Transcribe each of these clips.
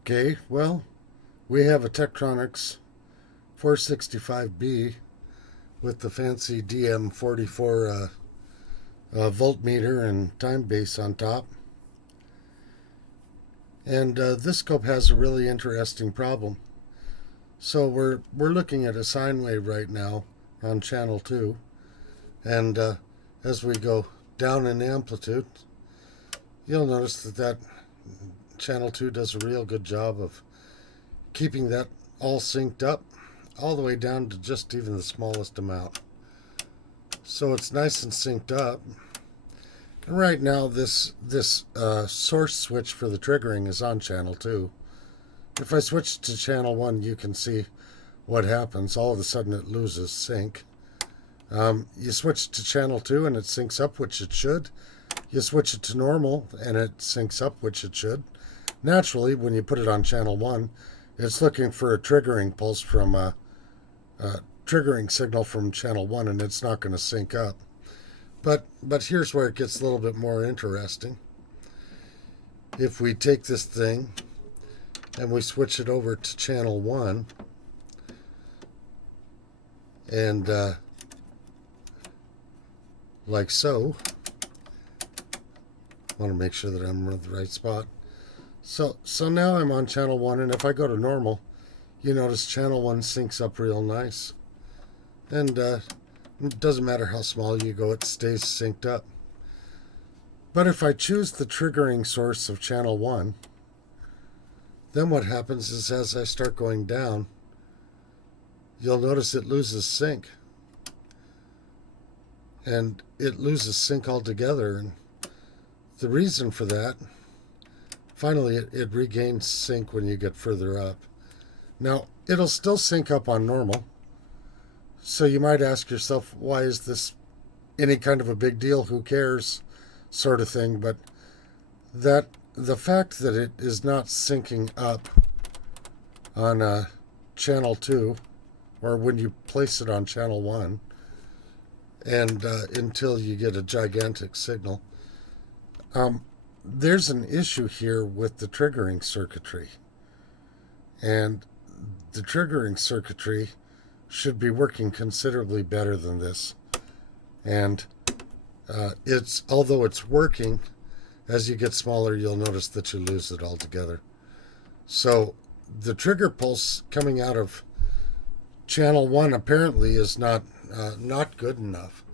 Okay, well, we have a Tektronix 465B with the fancy DM44 voltmeter and time base on top. And this scope has a really interesting problem. So we're looking at a sine wave right now on channel 2. And as we go down in amplitude, you'll notice that channel 2 does a real good job of keeping that all synced up all the way down to just even the smallest amount. So it's nice and synced up. And right now this source switch for the triggering is on channel 2. If I switch to channel 1, you can see what happens. All of a sudden it loses sync. You switch to channel 2 and it syncs up, which it should. You switch it to normal and it syncs up, which it should. Naturally, when you put it on channel 1, it's looking for a triggering pulse from a triggering signal from channel 1, and it's not going to sync up. But here's where it gets a little bit more interesting. If we take this thing and we switch it over to channel 1, and like so, I want to make sure that I'm in the right spot. So now I'm on channel 1, and if I go to normal, you notice channel 1 syncs up real nice. And it doesn't matter how small you go, it stays synced up. But if I choose the triggering source of channel 1, then what happens is as I start going down, you'll notice it loses sync. And it loses sync altogether. And the reason for that, finally it regains sync when you get further up. Now, it'll still sync up on normal. So you might ask yourself, why is this any kind of a big deal? Who cares? Sort of thing. But the fact that it is not syncing up on channel 2, or when you place it on channel 1, and until you get a gigantic signal, there's an issue here with the triggering circuitry. And the triggering circuitry should be working considerably better than this. And although it's working, as you get smaller, you'll notice that you lose it altogether. So the trigger pulse coming out of channel 1 apparently is not good enough.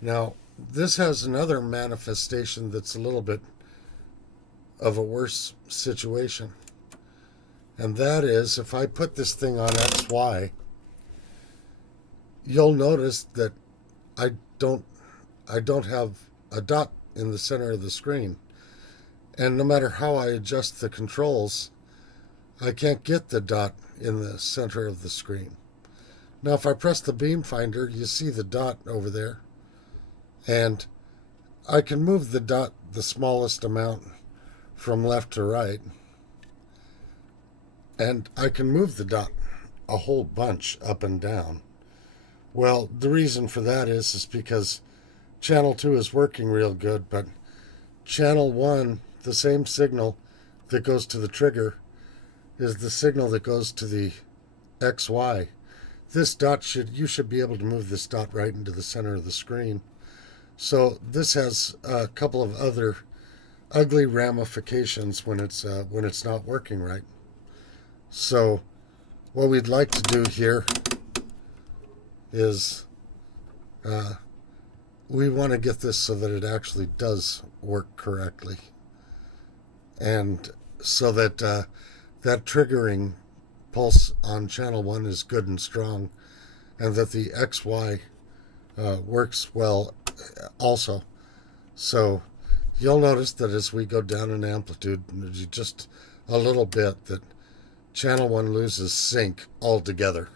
Now, this has another manifestation that's a little bit of a worse situation. And that is, if I put this thing on XY, you'll notice that I don't have a dot in the center of the screen. And no matter how I adjust the controls, I can't get the dot in the center of the screen. Now, if I press the beam finder, you see the dot over there. And I can move the dot the smallest amount from left to right. And I can move the dot a whole bunch up and down. Well, the reason for that is because channel 2 is working real good, but channel 1, the same signal that goes to the trigger, is the signal that goes to the XY. This dot you should be able to move this dot right into the center of the screen. So this has a couple of other ugly ramifications when it's not working right. So what we'd like to do here is we want to get this so that it actually does work correctly, and so that that triggering pulse on channel 1 is good and strong, and that the XY works well also. So you'll notice that as we go down in amplitude just a little bit, that channel 1 loses sync altogether.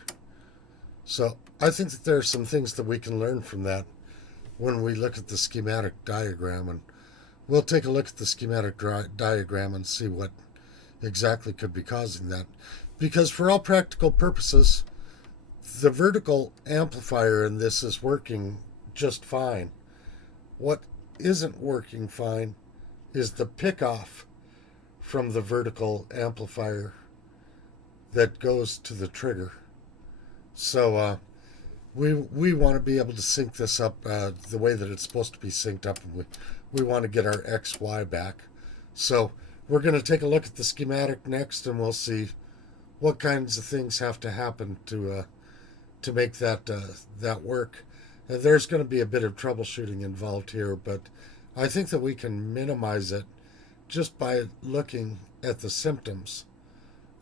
So I think that there are some things that we can learn from that when we look at the schematic diagram, and we'll take a look at the schematic diagram and see what exactly could be causing that. Because for all practical purposes, the vertical amplifier in this is working just fine. What isn't working fine is the pickoff from the vertical amplifier that goes to the trigger. So we want to be able to sync this up the way that it's supposed to be synced up, and we want to get our XY back. So we're going to take a look at the schematic next, and we'll see what kinds of things have to happen to make that work. There's going to be a bit of troubleshooting involved here, but I think that we can minimize it just by looking at the symptoms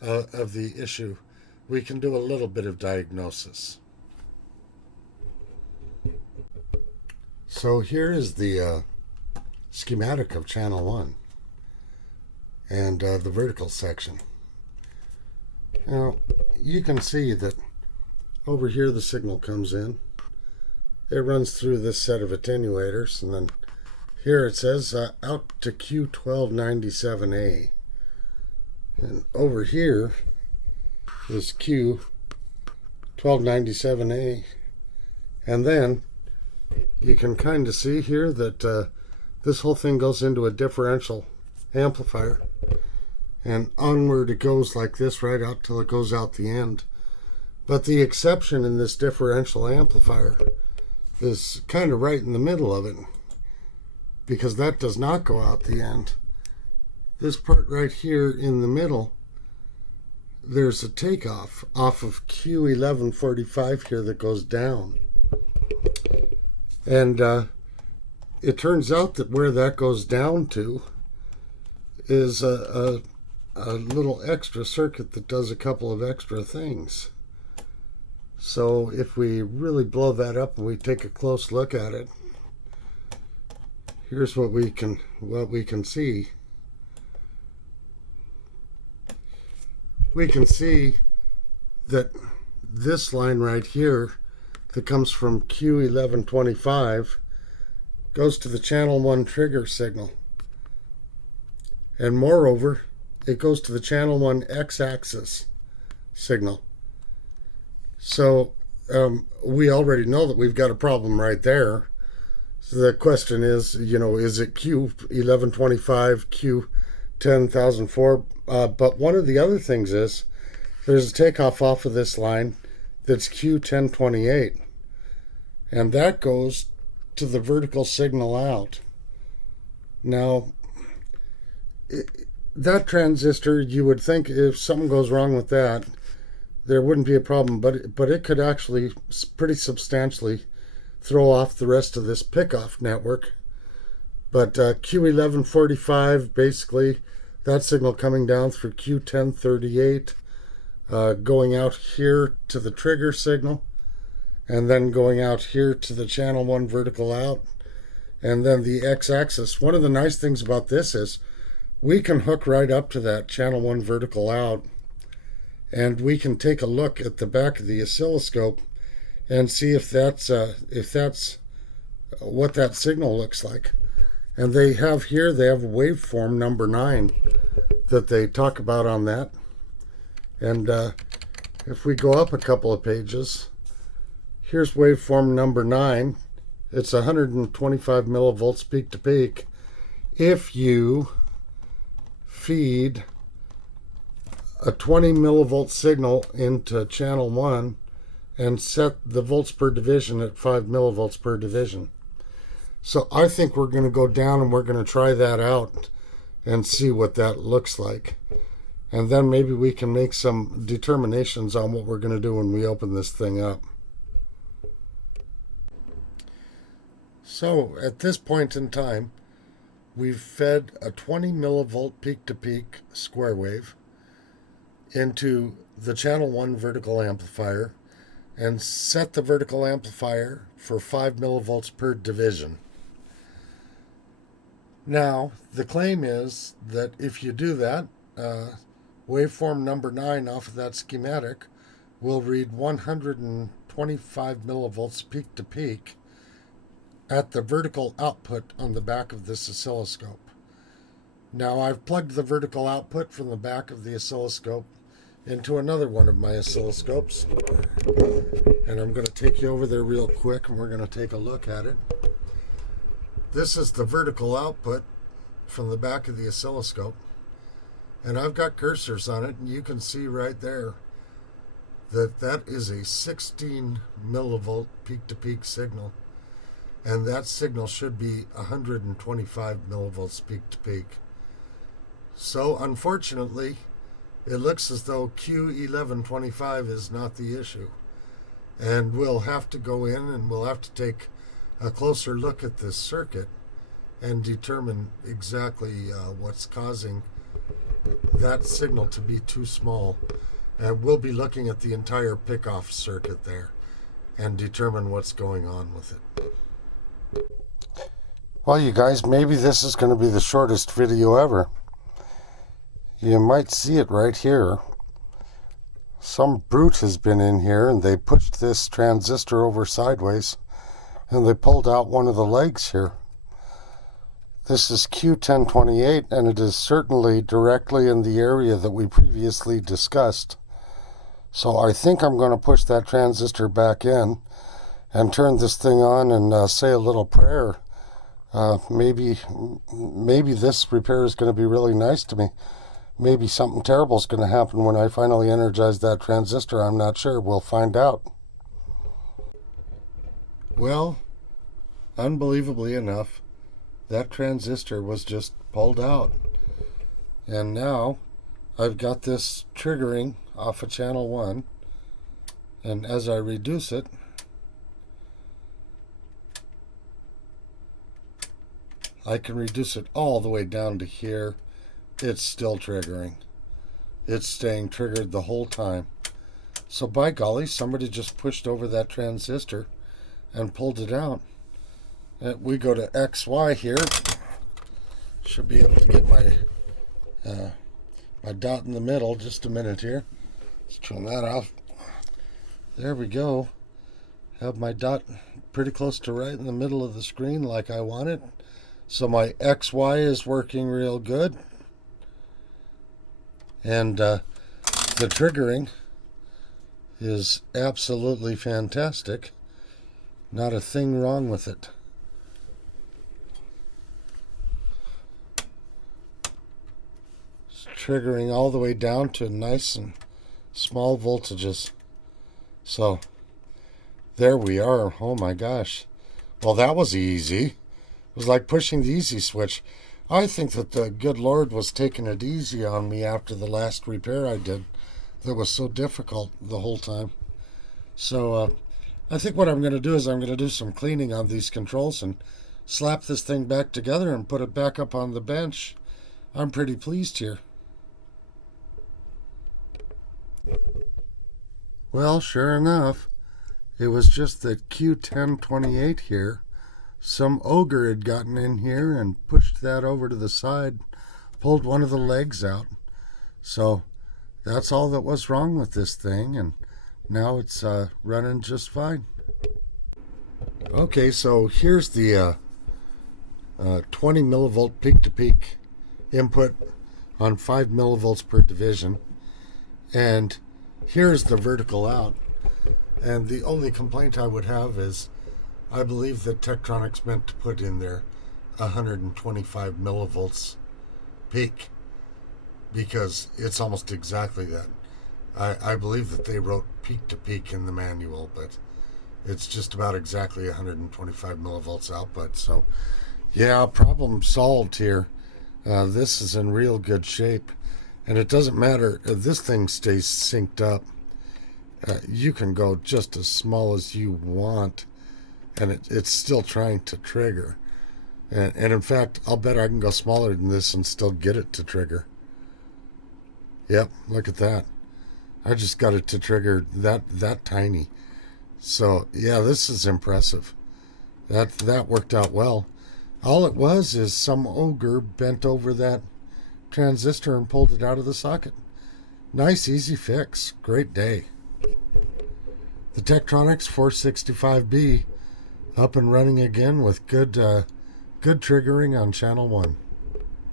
of the issue. We can do a little bit of diagnosis. So here is the schematic of channel 1 and the vertical section. Now you can see that over here the signal comes in. It runs through this set of attenuators, and then here it says out to Q1297A. And over here is Q1297A. And then you can kind of see here that this whole thing goes into a differential amplifier. And onward it goes like this right out till it goes out the end. But the exception in this differential amplifier is kind of right in the middle of it, because that does not go out the end. This part right here in the middle, there's a takeoff off of Q1145 here that goes down. And it turns out that where that goes down to is a little extra circuit that does a couple of extra things. So if we really blow that up and we take a close look at it, here's what we can see. We can see that this line right here that comes from Q1125 goes to the channel 1 trigger signal. And moreover, it goes to the channel 1 x-axis signal. So we already know that we've got a problem right there. So the question is, is it Q1125, Q10004? But one of the other things is there's a takeoff off of this line that's Q1028. And that goes to the vertical signal out. Now, that transistor, you would think if something goes wrong with that, there wouldn't be a problem, but it could actually pretty substantially throw off the rest of this pickoff network. But Q1145, basically, that signal coming down through Q1038, going out here to the trigger signal, and then going out here to the channel 1 vertical out, and then the x-axis. One of the nice things about this is we can hook right up to that channel 1 vertical out, and we can take a look at the back of the oscilloscope and see if that's what that signal looks like. And they have waveform number 9 that they talk about on that. And if we go up a couple of pages, here's waveform number 9. It's 125 millivolts peak to peak. If you feed a 20 millivolt signal into channel 1 and set the volts per division at 5 millivolts per division. So I think we're going to go down and we're going to try that out and see what that looks like. And then maybe we can make some determinations on what we're going to do when we open this thing up. So at this point in time, we've fed a 20 millivolt peak to peak square wave into the channel 1 vertical amplifier and set the vertical amplifier for 5 millivolts per division. Now, the claim is that if you do that, waveform number 9 off of that schematic will read 125 millivolts peak to peak at the vertical output on the back of this oscilloscope. Now, I've plugged the vertical output from the back of the oscilloscope into another one of my oscilloscopes, and I'm going to take you over there real quick and we're going to take a look at it. This is the vertical output from the back of the oscilloscope, And I've got cursors on it, and you can see right there that that is a 16 millivolt peak-to-peak signal. And that signal should be 125 millivolts peak-to-peak. So unfortunately, it looks as though Q1125 is not the issue. And we'll have to go in and we'll have to take a closer look at this circuit and determine exactly what's causing that signal to be too small. And we'll be looking at the entire pickoff circuit there and determine what's going on with it. Well, you guys, maybe this is going to be the shortest video ever. You might see it right here. Some brute has been in here and they pushed this transistor over sideways and they pulled out one of the legs here. This is Q1028 and it is certainly directly in the area that we previously discussed. So I think I'm going to push that transistor back in and turn this thing on and say a little prayer. Maybe this repair is going to be really nice to me. Maybe something terrible is going to happen when I finally energize that transistor. I'm not sure. We'll find out. Well, unbelievably enough, that transistor was just pulled out. And now I've got this triggering off of channel 1. And as I reduce it, I can reduce it all the way down to here. It's still triggering. It's staying triggered the whole time. So by golly, somebody just pushed over that transistor and pulled it out. And we go to XY here. Should be able to get my my dot in the middle. Just a minute here. Let's turn that off. There we go. Have my dot pretty close to right in the middle of the screen like I want it. So my XY is working real good. And the triggering is absolutely fantastic. Not a thing wrong with it. It's triggering all the way down to nice and small voltages. So there we are. Oh my gosh. Well, that was easy. It was like pushing the easy switch. I think that the good Lord was taking it easy on me after the last repair I did that was so difficult the whole time. So I think what I'm going to do is I'm going to do some cleaning on these controls and slap this thing back together and put it back up on the bench. I'm pretty pleased here. Well, sure enough, it was just that Q1028 here. Some ogre had gotten in here and pushed that over to the side, pulled one of the legs out. So that's all that was wrong with this thing, and now it's running just fine. Okay, so here's the 20 millivolt peak-to-peak input on 5 millivolts per division, and here's the vertical out. And the only complaint I would have is I believe that Tektronix meant to put in there 125 millivolts peak, because it's almost exactly that. I believe that they wrote peak to peak in the manual, but it's just about exactly 125 millivolts output. So yeah, problem solved here. This is in real good shape, and it doesn't matter if this thing stays synced up. You can go just as small as you want, and it's still trying to trigger. And in fact, I'll bet I can go smaller than this and still get it to trigger. Yep, look at that. I just got it to trigger that tiny. So yeah, this is impressive. That worked out well. All it was is some ogre bent over that transistor and pulled it out of the socket. Nice, easy fix. Great day. The Tektronix 465B up and running again with good triggering on channel 1.